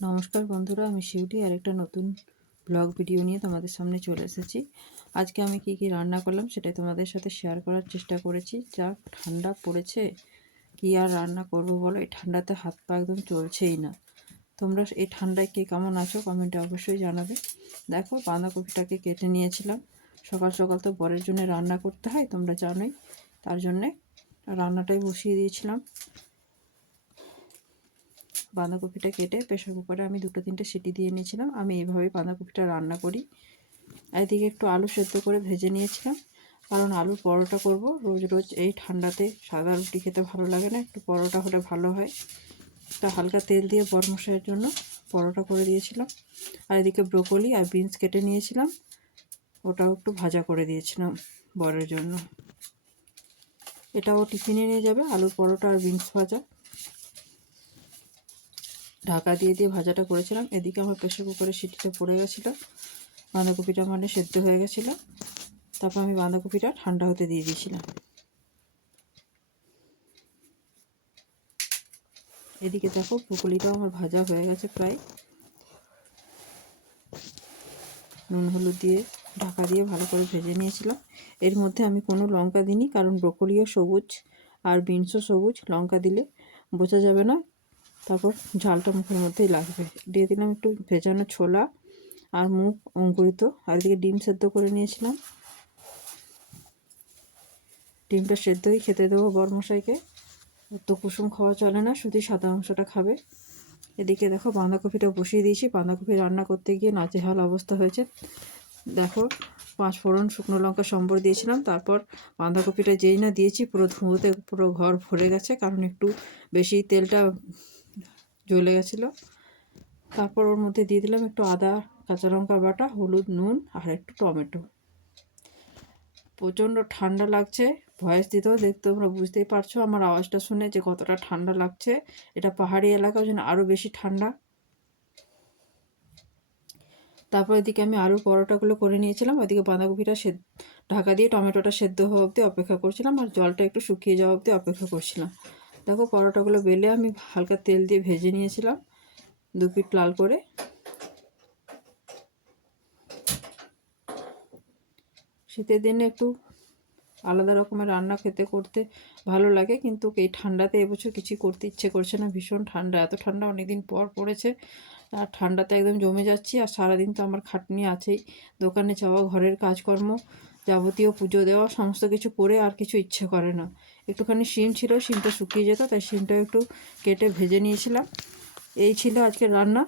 নমস্কার বন্ধুরা, আমি শিউলি আর একটা নতুন ব্লগ ভিডিও নিয়ে তোমাদের সামনে চলে এসেছি। আজকে আমি কি কি রান্না করলাম সেটাই তোমাদের সাথে শেয়ার করার চেষ্টা করেছি। যা ঠান্ডা পড়েছে, কি আর রান্না করব বলো? এই ঠান্ডাতে হাত পা একদম চলছেই না। তোমরা এই ঠান্ডায় কে কেমন আছো কমেন্টে অবশ্যই জানাবে। দেখো, বাঁধাকপিটাকে কেটে নিয়েছিলাম। সকাল সকাল তো বরের জন্য রান্না করতে হয়, তোমরা জানোই। তার জন্যে রান্নাটাই বসিয়ে দিয়েছিলাম। বাঁধাকপিটা কেটে প্রেশার কুকারে আমি দুটো তিনটে সিটি দিয়ে নিয়েছিলাম আমি এইভাবেই বাঁধাকপিটা রান্না করি। এদিকে একটু আলু সেদ্ধ করে ভেজে নিয়েছিলাম। কারণ আলুর পরোটা করব, রোজ রোজ এই ঠান্ডাতে সাদা রুটি খেতে ভালো লাগে না, একটু পরোটা হলে ভালো হয়। তা হালকা তেল দিয়ে বরমশাইয়ের জন্য পরোটা করে দিয়েছিলাম। আর এদিকে ব্রোকলি আর বিনস কেটে নিয়েছিলাম। ওটাও একটু ভাজা করে দিয়েছিলাম বরের জন্য। এটাও টিফিনে নিয়ে যাবে, আলুর পরোটা আর বিনস ভাজা। ঢাকা দিয়ে দিয়ে ভাজাটা করেছিলাম। এদিকে আমার প্রেশার কুকারে সিটিটা পড়ে গেছিল। বাঁধাকপিটা মানে সেদ্ধ হয়ে গেছিল। তারপর আমি বাঁধাকপিটা ঠান্ডা হতে দিয়ে দিয়েছিলাম। এদিকে দেখো পুকুলিটাও আমার ভাজা হয়ে গেছে প্রায়। নুন, হলুদ দিয়ে, ঢাকা দিয়ে ভালো করে ভেজে নিয়েছিলাম। এর মধ্যে আমি কোনো লঙ্কা দিইনি, কারণ ব্রকলিও সবুজ আর বিনসও সবুজ। লঙ্কা দিলে বোঝা যাবে না তারপর ঝালটা মুখের মধ্যেই লাগবে। দিয়ে দিলাম একটু ভেজানো ছোলা আর মুখ অঙ্কুরিত আর এদিকে ডিম সেদ্ধ করে নিয়েছিলাম। ডিমটা সেদ্ধই খেতে দেবো বরমশাইকে। তো কুসুম খাওয়া চলে না শুধু সাদা অংশটা খাবে। এদিকে দেখো বাঁধাকপিটা বসিয়ে দিয়েছি। বাঁধাকপি রান্না করতে গিয়ে নাচেহাল অবস্থা হয়েছে। দেখো পাঁচ ফোড়ন শুকনো লঙ্কা সম্বর দিয়েছিলাম। তারপর বাঁধাকপিটা যেই না দিয়েছি, পুরো ধুঁয়োতে পুরো ঘর ভরে গেছে। কারণ একটু বেশি তেলটা জ্বলে গেছিল। তারপর ওর মধ্যে দিয়ে দিলাম একটু আদা, কাঁচা লঙ্কা বাটা, হলুদ, নুন আর একটু টমেটো। প্রচণ্ড ঠান্ডা লাগছে, ভয়েস দিতেও দেখতে তোমরা বুঝতেই পারছ আমার আওয়াজটা শুনে যে কতটা ঠান্ডা লাগছে। এটা পাহাড়ি এলাকা ওই জন্য আরও বেশি ঠান্ডা। তারপর এদিকে আমি আলুর পরোটাগুলো করে নিয়েছিলাম। ওইদিকে বাঁধাকপিটা সে ঢাকা দিয়ে টমেটোটা সেদ্ধ হওয়া অবধি অপেক্ষা করছিলাম আর জলটা একটু শুকিয়ে যাওয়া অবধি অপেক্ষা করছিলাম। দেখো পরোটাগুলো বেলে আমি হালকা তেল দিয়ে ভেজে নিয়েছিলাম, দু পিট লাল করে। শীতের দিনে একটু আলাদা রকমের রান্না খেতে, করতে ভালো লাগে। কিন্তু এই ঠান্ডাতে এবছর কিছু করতে ইচ্ছে করছে না। ভীষণ ঠান্ডা। এত ঠান্ডা অনেকদিন পর পড়েছে। আর ঠান্ডাতে একদম জমে যাচ্ছি। আর সারাদিন তো আমার খাটনি আছেই। দোকানে যাওয়া, ঘরের কাজকর্ম, যাবতীয় পুজো দেওয়া, সমস্ত কিছু করে আর কিছু ইচ্ছে করে না। একটুখানি শিম ছিল, শিমটা শুকিয়ে যেত, তাই শিমটাও একটু কেটে ভেজে নিয়েছিলাম। এই ছিল আজকে রান্না।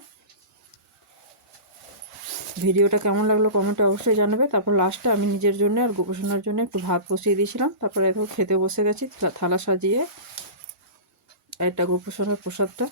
ভিডিওটা কেমন লাগল কমেন্টে অবশ্যই জানাবে। তারপর লাস্টে আমি নিজের জন্য আর গোপোষণার জন্য একটু ভাত বসিয়ে দিয়েছিলাম। তারপরে এখন খেতে বসে গেছি। থালা সাজিয়ে একটা গোপোষণার প্রসাদটা।